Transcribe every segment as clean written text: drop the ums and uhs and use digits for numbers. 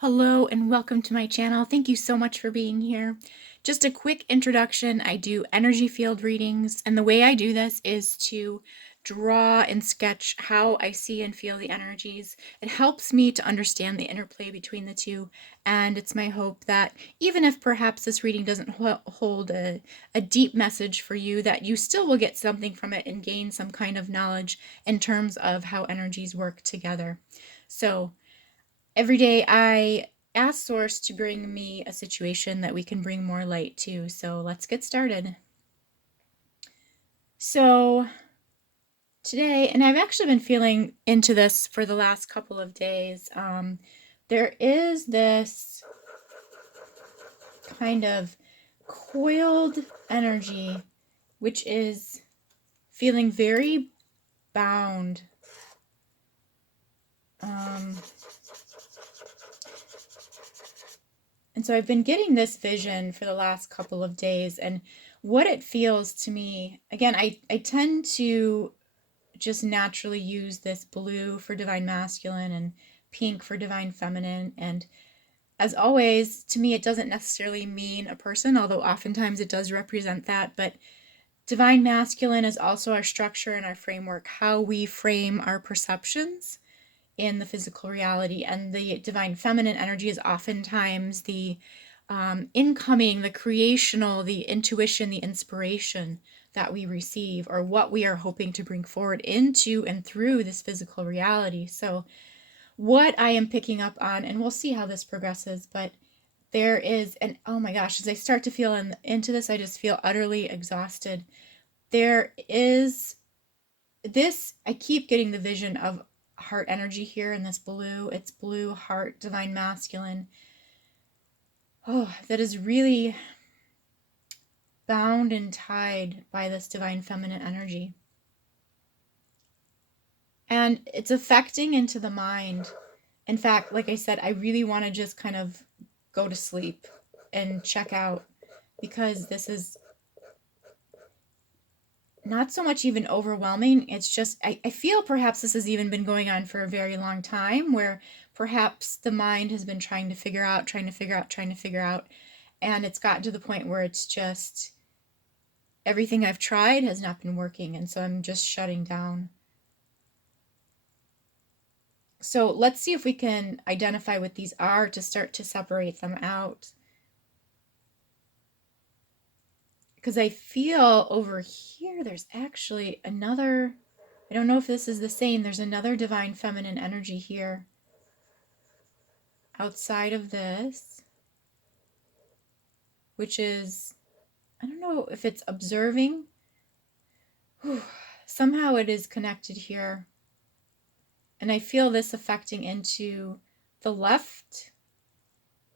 Hello and welcome to my channel. Thank you so much for being here. Just a quick introduction. I do energy field readings, and the way I do this is to draw and sketch how I see and feel the energies. It helps me to understand the interplay between the two, and it's my hope that even if perhaps this reading doesn't hold a deep message for you, that you still will get something from it and gain some kind of knowledge in terms of how energies work together. So every day I ask Source to bring me a situation that we can bring more light to. So let's get started. So today, and I've actually been feeling into this for the last couple of days, there is this kind of coiled energy, which is feeling very bound. And so I've been getting this vision for the last couple of days, and what it feels to me, again, I tend to just naturally use this blue for divine masculine and pink for divine feminine. And as always, to me, it doesn't necessarily mean a person, although oftentimes it does represent that. But divine masculine is also our structure and our framework, how we frame our perceptions in the physical reality. And the divine feminine energy is oftentimes the incoming, the creational, the intuition, the inspiration that we receive, or what we are hoping to bring forward into and through this physical reality. So what I am picking up on, and we'll see how this progresses, but there is, and oh my gosh, as I start to feel into this, I just feel utterly exhausted. There is this, I keep getting the vision of heart energy here in this blue. It's blue, heart, divine masculine. Oh, that is really bound and tied by this divine feminine energy. And it's affecting into the mind. In fact, like I said, I really want to just kind of go to sleep and check out, because this is not so much even overwhelming. It's just, I feel perhaps this has even been going on for a very long time, where perhaps the mind has been trying to figure out, and it's gotten to the point where it's just, everything I've tried has not been working, and so I'm just shutting down. So let's see if we can identify what these are to start to separate them out. Because I feel over here, there's actually another, I don't know if this is the same, there's another divine feminine energy here outside of this, which is, I don't know if it's observing. Somehow it is connected here. And I feel this affecting into the left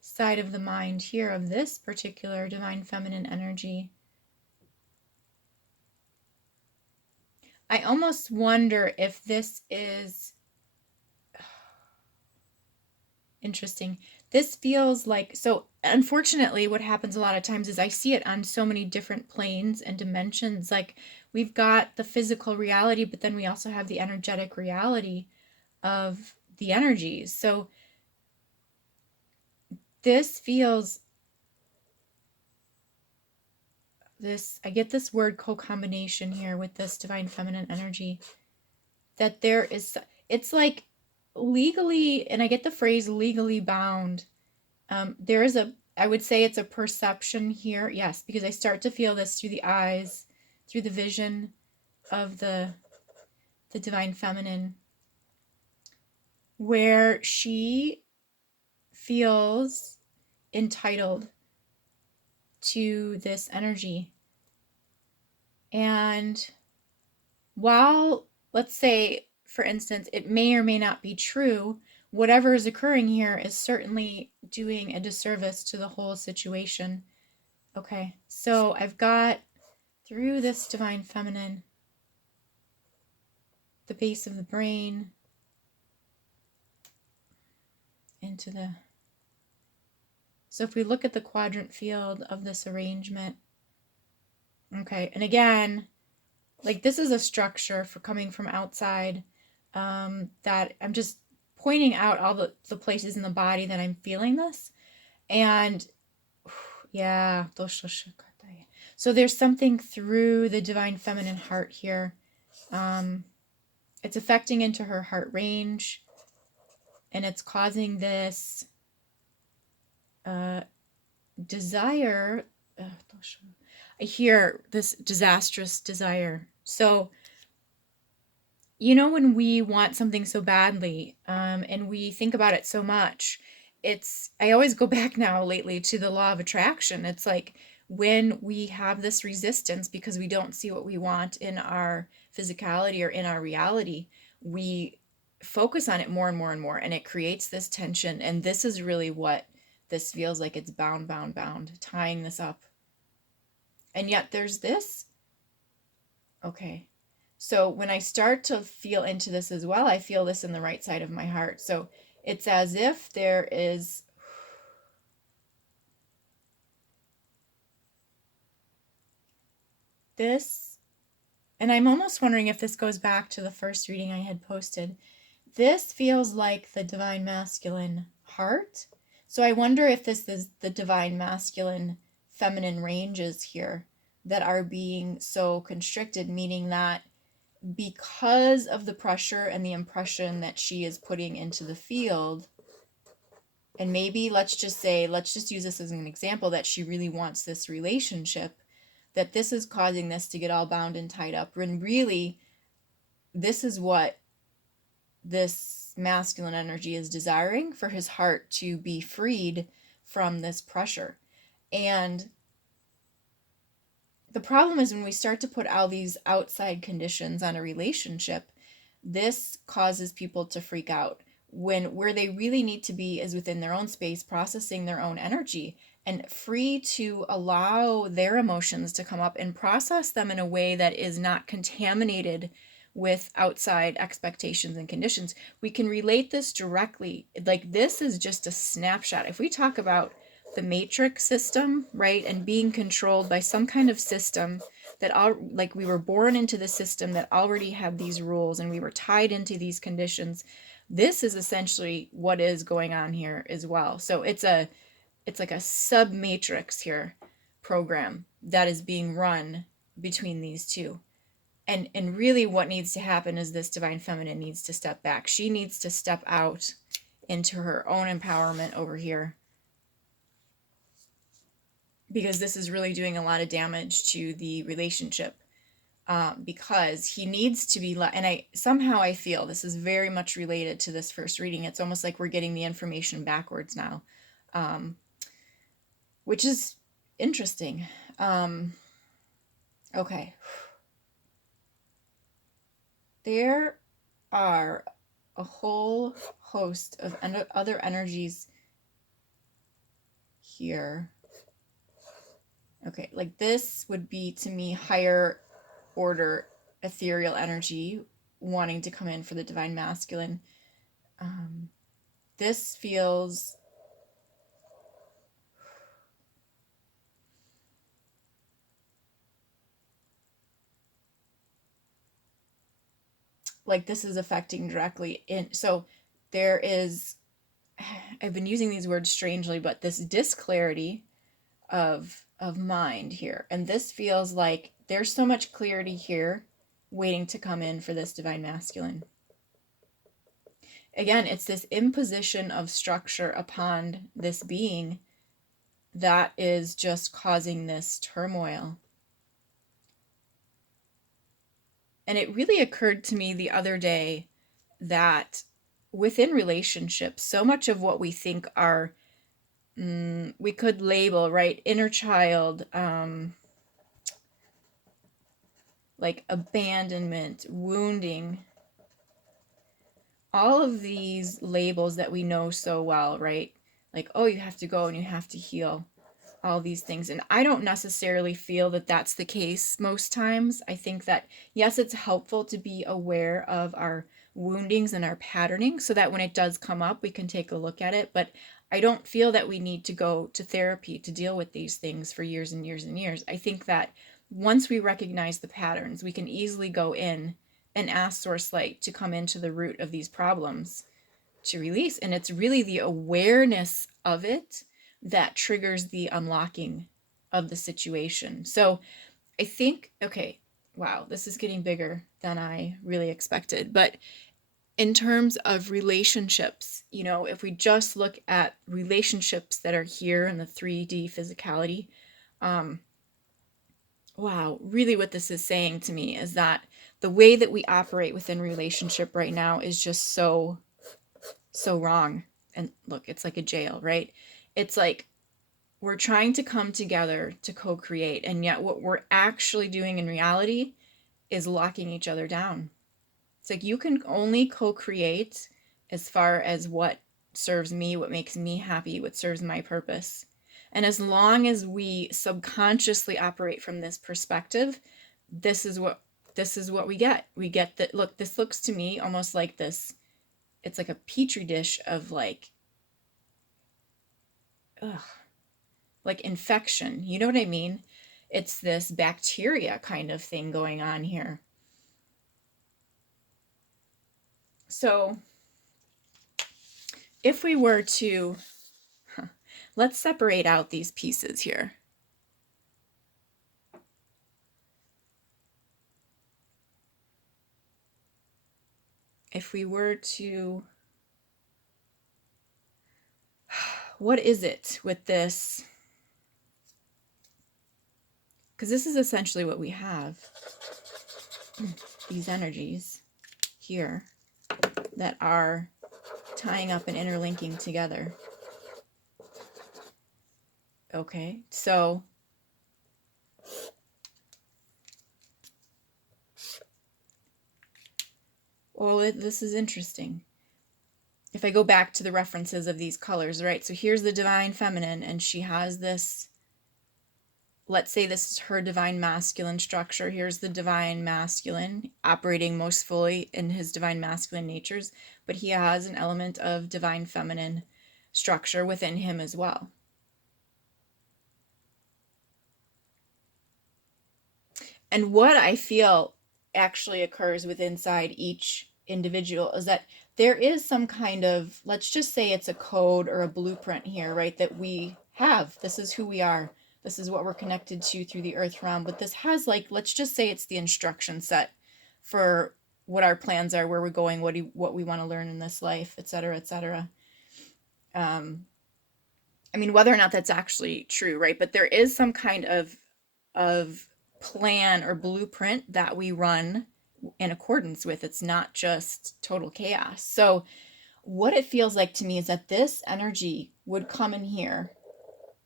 side of the mind here of this particular divine feminine energy. I almost wonder if this is interesting. This feels like, so unfortunately what happens a lot of times is I see it on so many different planes and dimensions. Like, we've got the physical reality, but then we also have the energetic reality of the energies. So this feels, this, I get this word co-combination here with this divine feminine energy, that there is, it's like legally, and I get the phrase legally bound. There is a, I would say it's a perception here. Yes, because I start to feel this through the eyes, through the vision of the divine feminine, where she feels entitled to this energy. And while, let's say, for instance, it may or may not be true, whatever is occurring here is certainly doing a disservice to the whole situation. Okay, so I've got through this divine feminine, the base of the brain, into the, so if we look at the quadrant field of this arrangement, okay, and again, like, this is a structure for coming from outside, that I'm just pointing out all the places in the body that I'm feeling this. And yeah, so there's something through the divine feminine heart here. It's affecting into her heart range, and it's causing this desire. I hear this disastrous desire. So, when we want something so badly, and we think about it so much, I always go back now lately to the law of attraction. It's like when we have this resistance because we don't see what we want in our physicality or in our reality, we focus on it more and more and more, and it creates this tension. And this is really what this feels like. It's bound, bound, bound, tying this up. And yet there's this. Okay. So when I start to feel into this as well, I feel this in the right side of my heart. So it's as if there is this, and I'm almost wondering if this goes back to the first reading I had posted. This feels like the divine masculine heart. So I wonder if this is the divine masculine feminine ranges here that are being so constricted, meaning that because of the pressure and the impression that she is putting into the field, and maybe let's just use this as an example, that she really wants this relationship, that this is causing this to get all bound and tied up. And really, this is what this masculine energy is desiring, for his heart to be freed from this pressure. And the problem is when we start to put all these outside conditions on a relationship, this causes people to freak out, when where they really need to be is within their own space, processing their own energy, and free to allow their emotions to come up and process them in a way that is not contaminated with outside expectations and conditions. We can relate this directly. Like, this is just a snapshot. If we talk about the matrix system, right, and being controlled by some kind of system that all, like, we were born into the system that already had these rules and we were tied into these conditions, this is essentially what is going on here as well. So it's like a sub matrix here program that is being run between these two. And really what needs to happen is this divine feminine needs to step back. She needs to step out into her own empowerment over here, because this is really doing a lot of damage to the relationship, because he needs to be and I feel this is very much related to this first reading. It's almost like we're getting the information backwards now, which is interesting. Okay. There are a whole host of other energies here. Okay, like this would be, to me, higher order ethereal energy wanting to come in for the divine masculine. This feels like this is affecting directly in. So there is, I've been using these words strangely, but this disclarity of mind here. And this feels like there's so much clarity here waiting to come in for this divine masculine. Again, it's this imposition of structure upon this being that is just causing this turmoil. And it really occurred to me the other day that within relationships, so much of what we think are, we could label, right, inner child, like abandonment, wounding, all of these labels that we know so well, right? Like, oh, you have to go and you have to heal, all these things. And I don't necessarily feel that that's the case most times. I think that, yes, it's helpful to be aware of our woundings and our patterning so that when it does come up, we can take a look at it. But I don't feel that we need to go to therapy to deal with these things for years and years and years. I think that once we recognize the patterns, we can easily go in and ask Source Light to come into the root of these problems. to release. And it's really the awareness of it that triggers the unlocking of the situation. So I think, okay, wow, this is getting bigger than I really expected. But in terms of relationships, you know, if we just look at relationships that are here in the 3D physicality, wow, really what this is saying to me is that the way that we operate within relationship right now is just so wrong. And look, it's like a jail, right? It's like we're trying to come together to co-create, and yet what we're actually doing in reality is locking each other down. It's like you can only co-create as far as what serves me, what makes me happy, what serves my purpose. And as long as we subconsciously operate from this perspective, this is what we get. We get that, look, this looks to me almost like this, it's like a petri dish of like, ugh, like infection. You know what I mean? It's this bacteria kind of thing going on here. So if we were to, let's separate out these pieces here. If we were to, what is it with this? Because this is essentially what we have. These energies here that are tying up and interlinking together. Okay, so this is interesting. If I go back to the references of these colors, right? So here's the divine feminine, and she has this, let's say this is her divine masculine structure. Here's the divine masculine operating most fully in his divine masculine natures, but he has an element of divine feminine structure within him as well. And what I feel actually occurs with inside each individual is that there is some kind of, let's just say it's a code or a blueprint here, right? That we have. This is who we are. This is what we're connected to through the earth realm. But this has, like, let's just say it's the instruction set for what our plans are, where we're going, what we want to learn in this life, etc., etc. I mean, whether or not that's actually true, right? But there is some kind of plan or blueprint that we run in accordance with. It's not just total chaos. So what it feels like to me is that this energy would come in here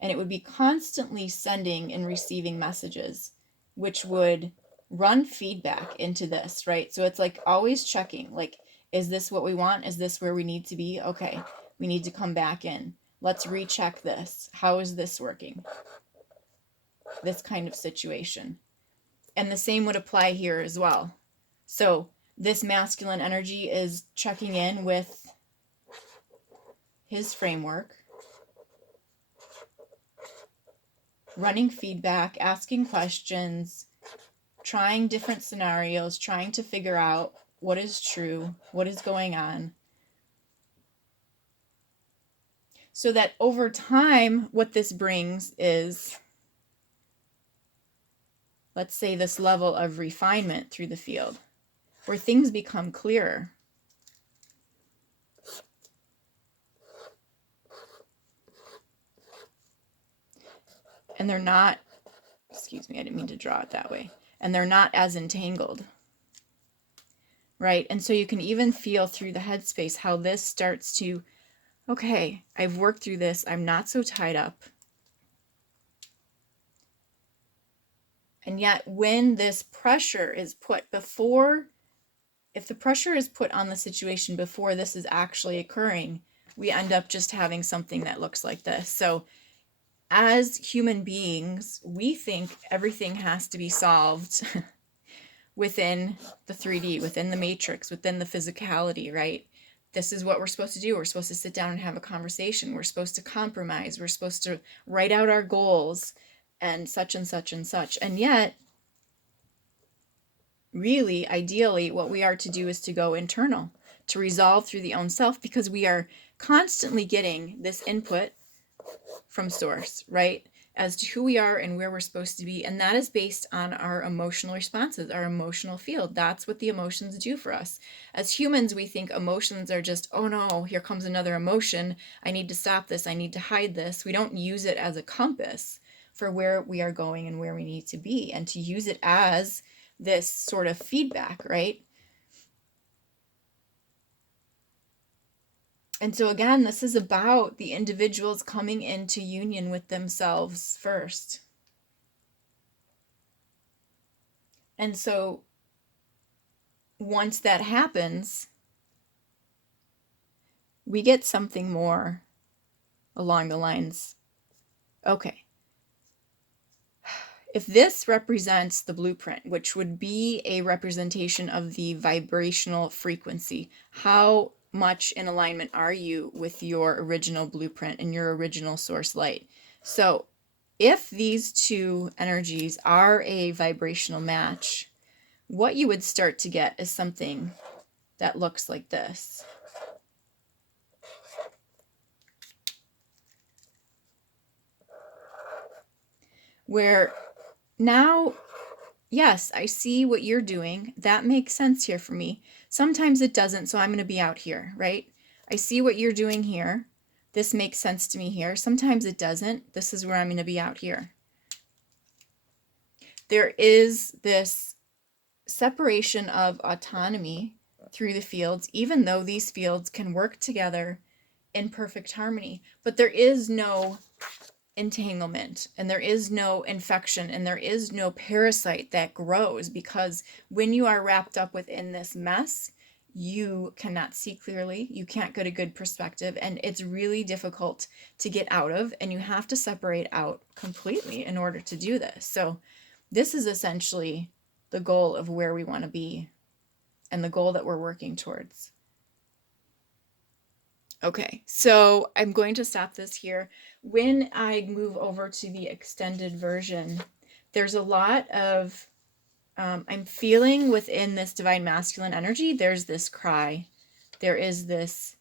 and it would be constantly sending and receiving messages, which would run feedback into this, right? So it's like always checking, like, is this what we want? Is this where we need to be? Okay, we need to come back in. Let's recheck this. How is this working? This kind of situation. And the same would apply here as well. So this masculine energy is checking in with his framework, running feedback, asking questions, trying different scenarios, trying to figure out what is true, what is going on. So that over time, what this brings is, let's say, this level of refinement through the field, where things become clearer. And they're not, excuse me, I didn't mean to draw it that way. And they're not as entangled, right? And so you can even feel through the headspace how this starts to, okay, I've worked through this. I'm not so tied up. And yet when this pressure is put before, if the pressure is put on the situation before this is actually occurring, we end up just having something that looks like this. So as human beings, we think everything has to be solved within the 3D, within the matrix, within the physicality, right? This is what we're supposed to do. We're supposed to sit down and have a conversation. We're supposed to compromise. We're supposed to write out our goals and such and such and such. And yet, really, ideally, what we are to do is to go internal, to resolve through the own self, because we are constantly getting this input from source, right? As to who we are and where we're supposed to be. And that is based on our emotional responses, our emotional field. That's what the emotions do for us. As humans, we think emotions are just, oh no, here comes another emotion. I need to stop this. I need to hide this. We don't use it as a compass for where we are going and where we need to be, and to use it as this sort of feedback, right? And so again, this is about the individuals coming into union with themselves first. And so once that happens, we get something more along the lines. Okay, if this represents the blueprint, which would be a representation of the vibrational frequency, how much in alignment are you with your original blueprint and your original source light? So if these two energies are a vibrational match, what you would start to get is something that looks like this. Where now, yes, I see what you're doing. That makes sense here for me. Sometimes it doesn't, so I'm going to be out here, right? I see what you're doing here. This makes sense to me here. Sometimes it doesn't. This is where I'm going to be out here. There is this separation of autonomy through the fields, even though these fields can work together in perfect harmony. But there is no entanglement, and there is no infection, and there is no parasite that grows, because when you are wrapped up within this mess, you cannot see clearly, you can't get a good perspective, and it's really difficult to get out of, and you have to separate out completely in order to do this. So this is essentially the goal of where we want to be and the goal that we're working towards. Okay, so I'm going to stop this here. When I move over to the extended version, there's a lot of, I'm feeling within this divine masculine energy, there's this cry, there is this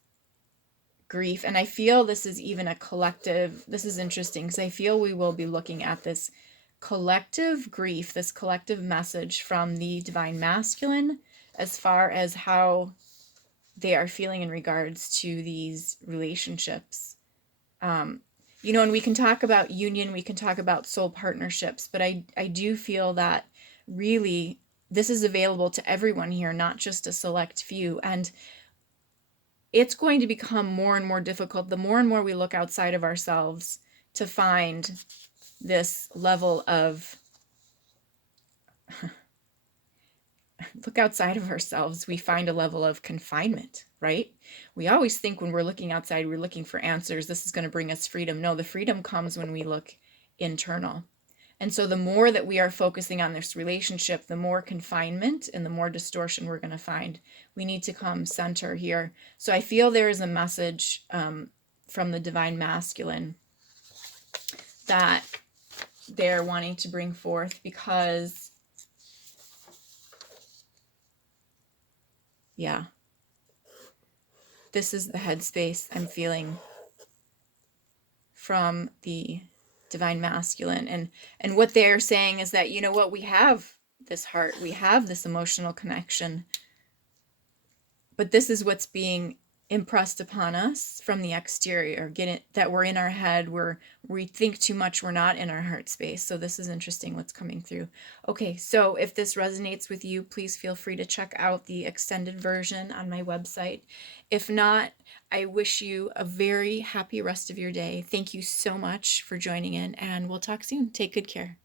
grief, and I feel this is even a collective, this is interesting because I feel we will be looking at this collective grief, this collective message from the divine masculine as far as how they are feeling in regards to these relationships. You know, and we can talk about union, we can talk about soul partnerships, but I do feel that really this is available to everyone here, not just a select few. And it's going to become more and more difficult the more and more we look outside of ourselves to find this level of look outside of ourselves, we find a level of confinement, right? We always think when we're looking outside, we're looking for answers. This is going to bring us freedom. No, the freedom comes when we look internal. And so the more that we are focusing on this relationship, the more confinement and the more distortion we're going to find. We need to come center here. So I feel there is a message from the divine masculine that they're wanting to bring forth, because yeah, this is the headspace I'm feeling from the divine masculine. And what they're saying is that, you know what, we have this heart, we have this emotional connection, but this is what's being impressed upon us from the exterior, that we're in our head, we think too much, we're not in our heart space. So this is interesting what's coming through. Okay, so if this resonates with you, please feel free to check out the extended version on my website. If not, I wish you a very happy rest of your day. Thank you so much for joining in, and we'll talk soon. Take good care.